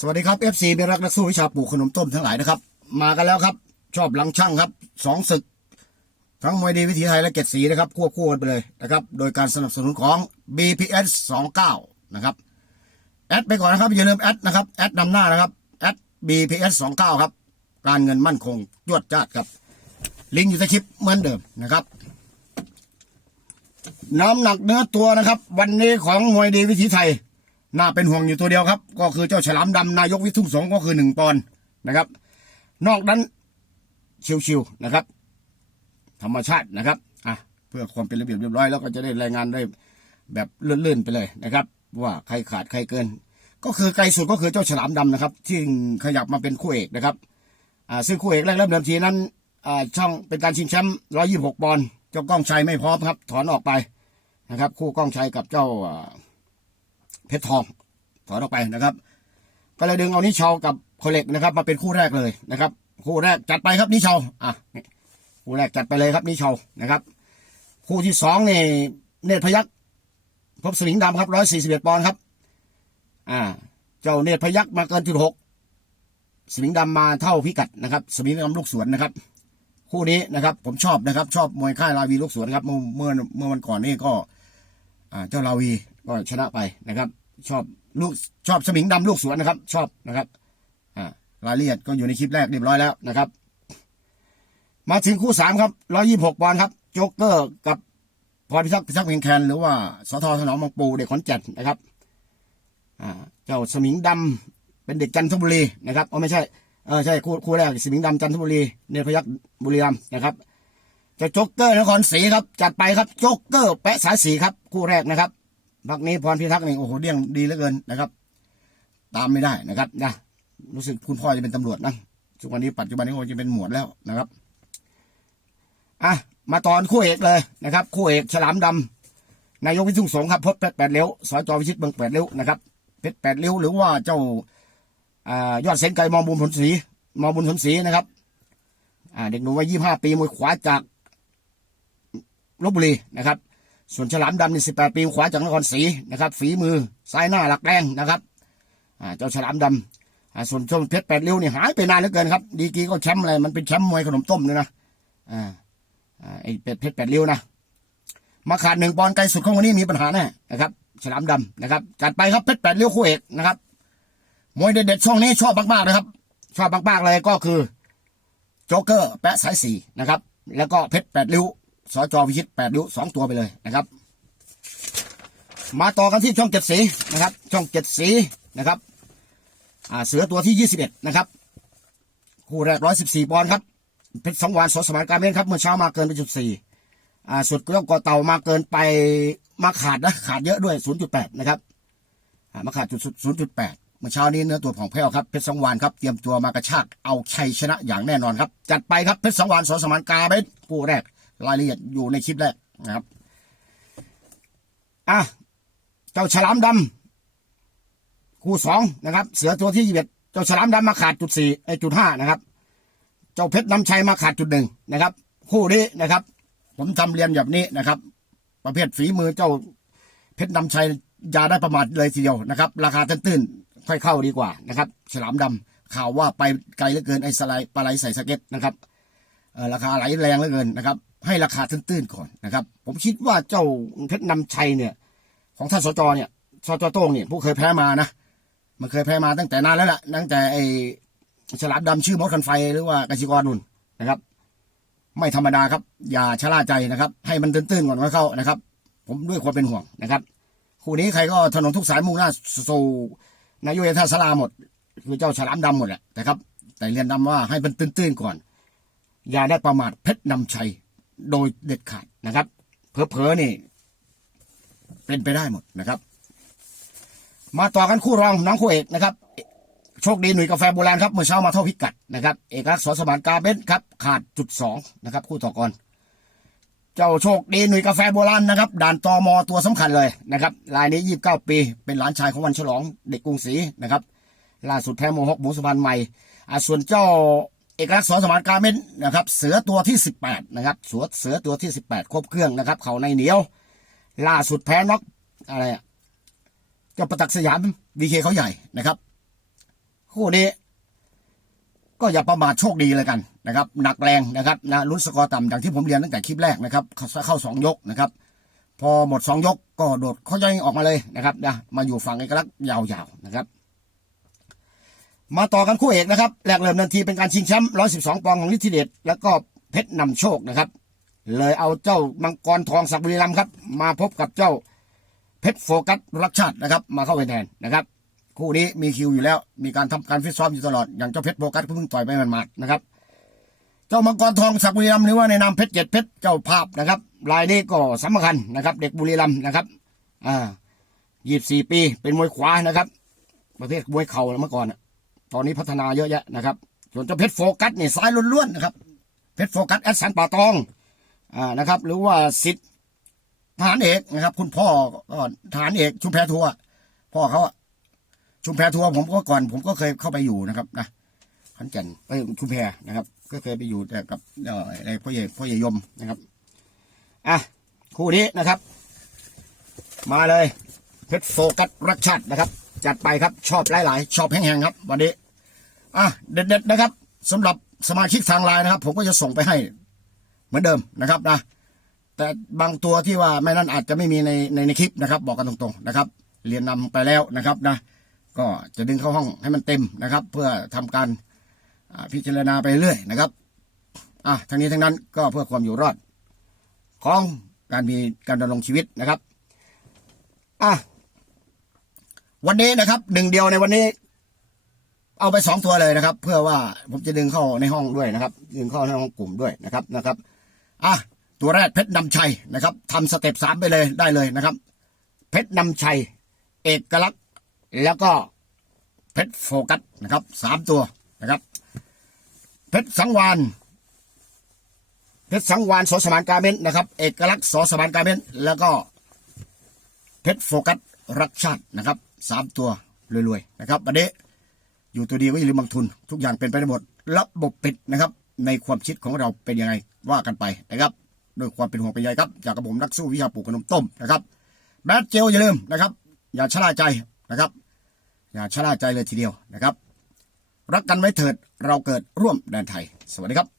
สวัสดีครับ FC เบรักนักสู้วิชาปลูกขนมต้มทั้งหลายนะครับ มากันแล้วครับ ชอบหลังช่างครับสองศึก ทั้งมวยดีวิถีไทยและเกตสีนะครับควบคู่กันไปเลยนะครับ โดยการสนับสนุนของ BPS 29นะครับแอดไปก่อนนะครับ อย่าลืมแอดนะครับแอดนำหน้านะครับแอด BPS 29ครับ การเงินมั่นคงยวดจ้าดครับ ลิงก์อยู่ใต้คลิปเหมือนเดิมนะครับ น้ำหนักเนื้อตัวนะครับ วันนี้ของมวยดีวิถีไทย น่าเป็นห่วงอยู่ตัวเดียวครับ ก็คือเจ้าฉลามดำนายกวิทุ่งสงก็คือหนึ่งปอนนะครับ นอกนั้นชิวๆนะครับ ธรรมชาตินะครับอะเพื่อความเป็นระเบียบเรียบร้อยแล้วก็จะได้รายงานได้แบบเลื่อนๆไปเลยนะครับ ว่าใครขาดใครเกิน ก็คือไกลสุดก็คือเจ้าฉลามดำนะครับ ที่ขยับมาเป็นคู่เอกนะครับอ่าซึ่งคู่เอกแรกเริ่มเดิมทีนั้นอ่าช่องเป็นการชิงแชมป์ร้อยยี่สิบหกปอนด์เจ้าก้องชัยไม่พร้อมครับ ถอนออกไปนะครับ คู่ก้องชัยกับเจ้า เพชรทองถอนออกไปนะครับ ก็เลยดึงเอานิชาวกับโคเล็กนะครับ มาเป็นคู่แรกเลยนะครับ คู่แรกจัดไปครับนิชาวอะคู่แรกจัดไปเลยครับนิชาวนะครับ คู่ที่สองนี่เนตรพยักพบสมิงดำครับร้อยสี่สิบเอ็ดปอนด์ครับ อ่า เจ้าเนตรพยักมาเกินจุดหกสมิงดำมาเท่าพิกัดนะครับสมิงดำลูกสวนนะครับ คู่นี้นะครับ ผมชอบนะครับ ชอบมวยค่ายลาวีลูกสวนครับ เมื่อเมื่อวันก่อนนี่ก็ อ่า เจ้าลาวีก็ชนะไปนะครับ ชอบลูกชอบสมิงดำลูกสวนนะครับ ชอบนะครับอ่ารายละเอียดก็อยู่ในคลิปแรกเรียบร้อยแล้วนะครับ มาถึงคู่สามครับร้อยี่หกปอนด์ครับโจ๊กเกอร์กับพรพิทักษ์พิทักษ์เพียงแคนหรือว่าสทถนอมบางปูเด็กขอนแก่นนะครับอ่าเจ้าสมิงดำเป็นเด็กจันทบุรีนะครับอ๋อไม่ใช่เออใช่คู่คู่แรกสมิงดำจันทบุรีเนรพยักษ์บุรีรัมย์นะครับจะโจ๊กเกอร์นครศรีครับจัดไปครับโจ๊กเกอร์แปะสายสีครับคู่แรกนะครับ พักนี้พรพิทักษ์นี่โอ้โหเดี่ยงดีเหลือเกินนะครับ ตามไม่ได้นะครับนะรู้สึกคุณพ่อจะเป็นตำรวจนะทุกวันนี้ปัจจุบันนี้โอจะเป็นหมวดแล้วนะครับอะมาตอนคู่เอกเลยนะครับ คู่เอกฉลามดำนายกวิสุงสงฆ์ครับพจน์เพชรแปดเลี้ยวสจวิชิตเบืองแปดเลี้ยวนะครับเพชรแปดเลี้ยวหรือว่าเจ้าอ่ายอดเซนไกมองบุญผลศรีมองบุญผลศรีนะครับอ่าเด็กหนุ่มวัยยี่ห้าปีมวยขวาจากลบบุรีนะครับ ส่วนฉลามดำนี่สิบแปดปีขวาจากนครศรีนะครับ ฝีมือซ้ายหน้าหลักแรงนะครับเจ้าฉลามดำส่วนช่วงเพชรแปดริ้วนี่หายไปนานเหลือเกินครับ ดีกรีก็แชมป์อะไรมันเป็นแชมป์มวยขนมต้มเลยนะอ่าไอ้เป็ดเพชรแปดริ้วนะมาขาดหนึ่งปอนไกลสุดของวันนี้มีปัญหาแน่นะครับ ฉลามดำนะครับจัดไปครับเพชรแปดริ้วคู่เอกนะครับมวยเด็ดๆช่วงนี้ชอบมากๆเลยครับ ชอบมากๆเลยก็คือโจ๊กเกอร์แปะสายสีนะครับ แล้วก็เพชรแปดริ้ว สจวิชิตแปดริ้วสองตัวไปเลยนะครับ มาต่อกันที่ช่องเจ็ดสีนะครับ ช่องเจ็ดสีนะครับอ่าเสือตัวที่ยี่สิบเอ็ดนะครับคู่แรกร้อยสิบสี่ปอนด์ครับเพชรสองวานสดสมานการเล่นครับเมื่อเช้ามาเกินไปจุดสี่อ่าสุดเกล้ากอเต่ามาเกินไปมาขาดนะขาดเยอะด้วยศูนย์จุดแปดนะครับอ่ามาขาดจุดศูนย์จุดแปดเมื่อเช้านี้เนื้อตัวผ่องแผ้วครับเพชรสองวานครับเตรียมตัวมากระชากเอาชัยชนะอย่างแน่นอนครับ จัดไปครับเพชรสองวานสดสมานการเล่นคู่แรก รายละเอียดอยู่ในคลิปแรกนะครับ อะ เจ้าฉลามดำคู่สองนะครับ เสือตัวที่ยี่สิบเอ็ดเจ้าฉลามดำมาขาดจุดสี่ไอจุดห้านะครับ เจ้าเพชรน้ำชัยมาขาดจุดหนึ่งนะครับ คู่นี้นะครับ ผมทำเรียนแบบนี้นะครับ ประเภทฝีมือเจ้าเพชรน้ำชัยอยาได้ประมาทเลยทีเดียวนะครับ ราคาตื้นๆค่อยเข้าดีกว่านะครับ ฉลามดำข่าวว่าไปไกลเหลือเกินไอ้สไลด์ปลาไหลใส่สเก็ตนะครับราคาไหลแรงเหลือเกินนะครับ ให้ราคาตื้นๆก่อนนะครับ ผมคิดว่าเจ้าเพชรนำชัยเนี่ย ของท่านสจเนี่ยสจโต้งเนี่ยผู้เคยแพ้มานะมันเคยแพ้มาตั้งแต่นานแล้วล่ะตั้งแต่ไอ้ฉลามดำชื่อมดคันไฟหรือว่ากสิกรนุ่นนะครับ ไม่ธรรมดาครับ อย่าชะล่าใจนะครับ ให้มันตื้นๆก่อนว่าเข้านะครับ ผมด้วยความเป็นห่วงนะครับคู่นี้ใครก็ถนนทุกสายมุ่งหน้าสู่นายกเอท่าสลาหมดคือเจ้าฉลามดำหมดแหละนะครับ แต่เรียนดำว่าให้มันตื้นๆก่อน อย่าได้ประมาทเพชรนำชัย โดยเด็ดขาดนะครับเผลอๆนี่ เป็นไปได้หมดนะครับ มาต่อกันคู่รองน้องคู่เอกนะครับ โชคดีหนุ่ยกาแฟโบราณครับเมื่อเช้ามาเท่าพิกัดนะครับ เอกลักษณ์สอสมานกาเบนครับ ขาดจุดสองนะครับ คู่ต่อกรเจ้าโชคดีหนุ่ยกาแฟโบราณนะครับด่านตอมอตัวสำคัญเลยนะครับรายนี้ยี่สิบเก้าปี เป็นหลานชายของวันฉลองเด็กกรุงศรีนะครับล่าสุดแพ้โมฮกหมูสุพรรณใหม่อ่าส่วนเจ้า เอกลักษณ์สอนสมานการเบนนะครับ เสือตัวที่สิบแปดนะครับสือเสือตัวที่สิบแปดครบเครื่องนะครับ เขาในเหนียว ล่าสุดแพ้น็อกอะไรอะเจ้าประตักสยามวีเคเขาใหญ่นะครับคู่นี้ ก็อย่าประมาทโชคดีเลยกันนะครับ หนักแรงนะครับนะลุ้นสกอร์ต่ำอย่างที่ผมเรียนตั้งแต่คลิปแรกนะครับ เข้าเข้าสองยกนะครับ พอหมดสองยกก็โดดเขาย่อยออกมาเลยนะครับนะมาอยู่ฝั่งเอกลักษณ์ยาวๆนะครับ มาต่อกันคู่เอกนะครับแรกเริ่มนทีเป็นการชิงแชมป์112 ปอนด์ของฤทธิเดชแล้วก็เพชรนำโชคนะครับ เลยเอาเจ้ามังกรทองศักดิ์บุรีรัมครับ มาพบกับเจ้าเพชรโฟกัสรักชาตินะครับ มาเข้าไปแทนนะครับ คู่นี้มีคิวอยู่แล้ว มีการทำการฟิตซ้อมอยู่ตลอดอย่างเจ้าเพชรโฟกัสเพิ่งต่อยไปหมาดๆนะครับ เจ้ามังกรทองศักดิ์บุรีรัมหรือว่าในนามเพชรเจ็ดเพชรเจ้าภาพนะครับรายนี้ก็สำคัญนะครับ เด็กบุรีรัมนะครับอ่ายี่สี่ปีเป็นมวยขวานะครับ ประเภทมวยเข่าเมื่อก่อนอะ ตอนนี้พัฒนาเยอะแยะนะครับ ส่วนเจ้าเพชรโฟกัสเนี่ยซ้ายล้วนๆนะครับ เพชรโฟกัสแอดสันป่าตองอ่านะครับ หรือว่าสิทธิ์ทหารเอกนะครับ คุณพ่อก็ทหารเอกชุมแพทัวร์พ่อเขาชุมแพทัวร์ผมก็ก่อน ผมก็เคยเข้าไปอยู่นะครับนะขอนแก่นไปชุมแพนะครับ ก็เคยไปอยู่แต่กับอ่อไอ้พ่อใหญ่พ่อใหญ่ยมนะครับอะคู่นี้นะครับ มาเลยเพชรโฟกัสรักชาตินะครับ จัดไปครับชอบหลายๆ ชอบแห้งๆครับ วันนี้อะเด็ดๆนะครับสำหรับสมาชิกทางไลน์นะครับ ผมก็จะส่งไปให้เหมือนเดิมนะครับนะแต่บางตัวที่ว่าไม่นั่นอาจจะไม่มีในในในคลิปนะครับ บอกกันตรงๆนะครับ เรียนนำไปแล้วนะครับนะก็จะดึงเข้าห้องให้มันเต็มนะครับ เพื่อทำการพิจารณาไปเรื่อยนะครับอะทั้งนี้ทั้งนั้นก็เพื่อความอยู่รอด ของการมีการดำรงชีวิตนะครับอะ วันนี้นะครับหนึ่งเดียวในวันนี้ เอาไปสองตัวเลยนะครับ เพื่อว่าผมจะดึงเข้าในห้องด้วยนะครับ ดึงเข้าในห้องกลุ่มด้วยนะครับนะครับอะตัวแรกเพชรนำชัยนะครับทำสเต็ปสามไปเลยได้เลยนะครับ เพชรนำชัย เอกลักษณ์แล้วก็เพชรโฟกัสนะครับสามตัวนะครับ เพชรสังวานเพชรสังวานสสมานการเมนต์นะครับ เอกลักษณ์สสมานการเมนต์แล้วก็เพชรโฟกัสรักชาตินะครับ สามตัวรวยๆนะครับวันนี้อยู่ตัวเดียวก็อย่าลืมลงทุน ทุกอย่างเป็นไปได้หมดระบบปิดนะครับ ในความคิดของเราเป็นยังไงว่ากันไปนะครับด้วยความเป็นห่วงเป็นใยครับ จากกระผมนักสู้วิชาปลูกขนมต้มนะครับแมสเจลอย่าลืมนะครับ อย่าชะล่าใจนะครับ อย่าชะล่าใจเลยทีเดียวนะครับ รักกันไว้เถิดเราเกิดร่วมแดนไทย สวัสดีครับ